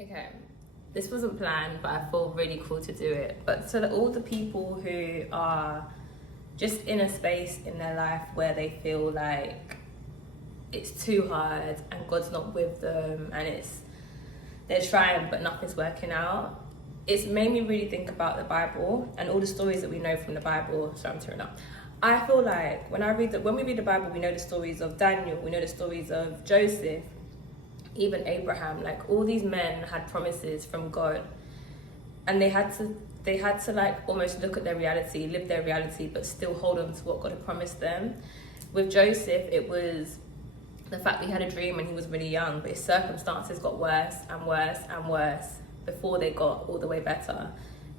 Okay, this wasn't planned, but I feel really cool to do it. But so that all the people who are just in a space in their life where they feel like it's too hard and God's not with them and they're trying but nothing's working out, it's made me really think about the Bible and all the stories that we know from the Bible. So I'm tearing up. I feel like when we read the Bible, we know the stories of Daniel, we know the stories of Joseph, even Abraham. Like, all these men had promises from God, and they had to like almost look at their reality, live their reality, but still hold on to what God had promised them. With Joseph, it was the fact that he had a dream when he was really young, but his circumstances got worse and worse and worse before they got all the way better.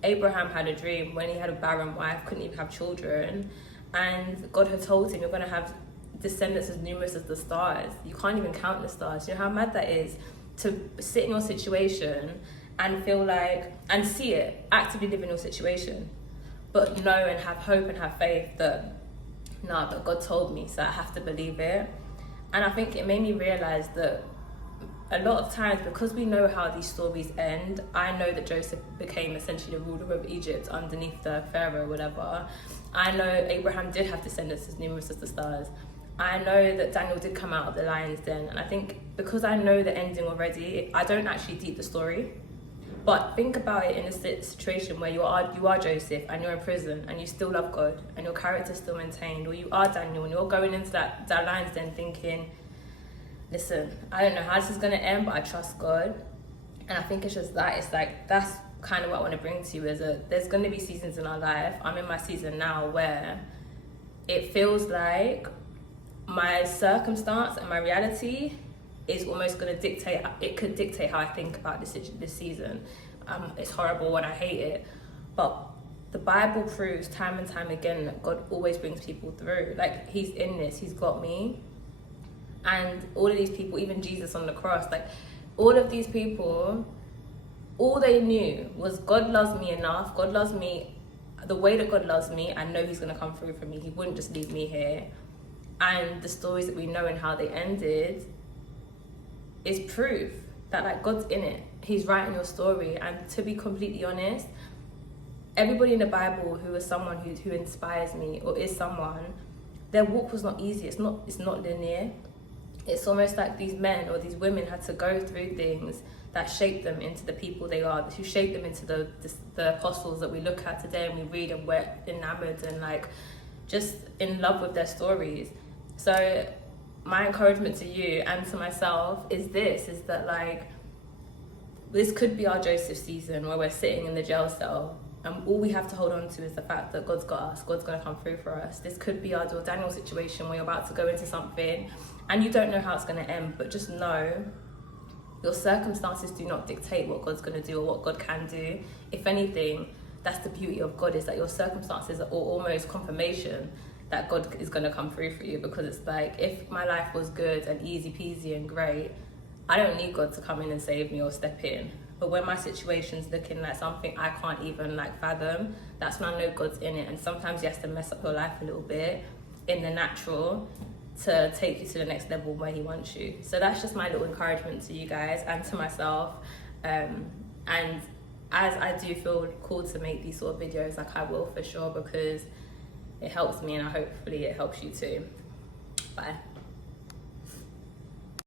Abraham had a dream when he had a barren wife, couldn't even have children, and God had told him, you're going to have descendants as numerous as the stars. You can't even count the stars. You know how mad that is, to sit in your situation and feel like, and see it, actively live in your situation, but know and have hope and have faith that, nah, but God told me, so I have to believe it. And I think it made me realize that a lot of times, because we know how these stories end, I know that Joseph became essentially the ruler of Egypt underneath the Pharaoh, whatever. I know Abraham did have descendants as numerous as the stars. I know that Daniel did come out of the lion's den. And I think because I know the ending already, I don't actually deep the story. But think about it in a situation where you are Joseph and you're in prison and you still love God and your character's still maintained, or you are Daniel and you're going into that lion's den thinking, listen, I don't know how this is going to end, but I trust God. And I think it's just that. It's like, that's kind of what I want to bring to you, is there's going to be seasons in our life. I'm in my season now where it feels like my circumstance and my reality is almost going to dictate, it could dictate how I think about this season. It's horrible and I hate it. But the Bible proves time and time again that God always brings people through. Like, he's in this, he's got me. And all of these people, even Jesus on the cross, like, all of these people, all they knew was God loves me enough. God loves me the way that God loves me. I know he's going to come through for me. He wouldn't just leave me here. And the stories that we know and how they ended is proof that, like, God's in it. He's writing your story. And to be completely honest, everybody in the Bible who is someone who inspires me, or is someone, their walk was not easy. It's not linear. It's almost like these men or these women had to go through things that shaped them into the people they are, who shaped them into the apostles that we look at today and we read, and we're enamored and like just in love with their stories. So my encouragement to you and to myself is that like, this could be our Joseph season where we're sitting in the jail cell and all we have to hold on to is the fact that God's got us, God's going to come through for us. This could be our Daniel situation where you're about to go into something and you don't know how it's going to end, but just know your circumstances do not dictate what God's going to do or what God can do. If anything, that's the beauty of God, is that your circumstances are almost confirmation that God is going to come through for you. Because it's like, if my life was good and easy peasy and great, I don't need God to come in and save me or step in. But when my situation's looking like something I can't even like fathom, that's when I know God's in it. And sometimes he has to mess up your life a little bit in the natural to take you to the next level where he wants you. So that's just my little encouragement to you guys and to myself. And as I do feel called to make these sort of videos, like, I will for sure, because it helps me and hopefully it helps you too. Bye.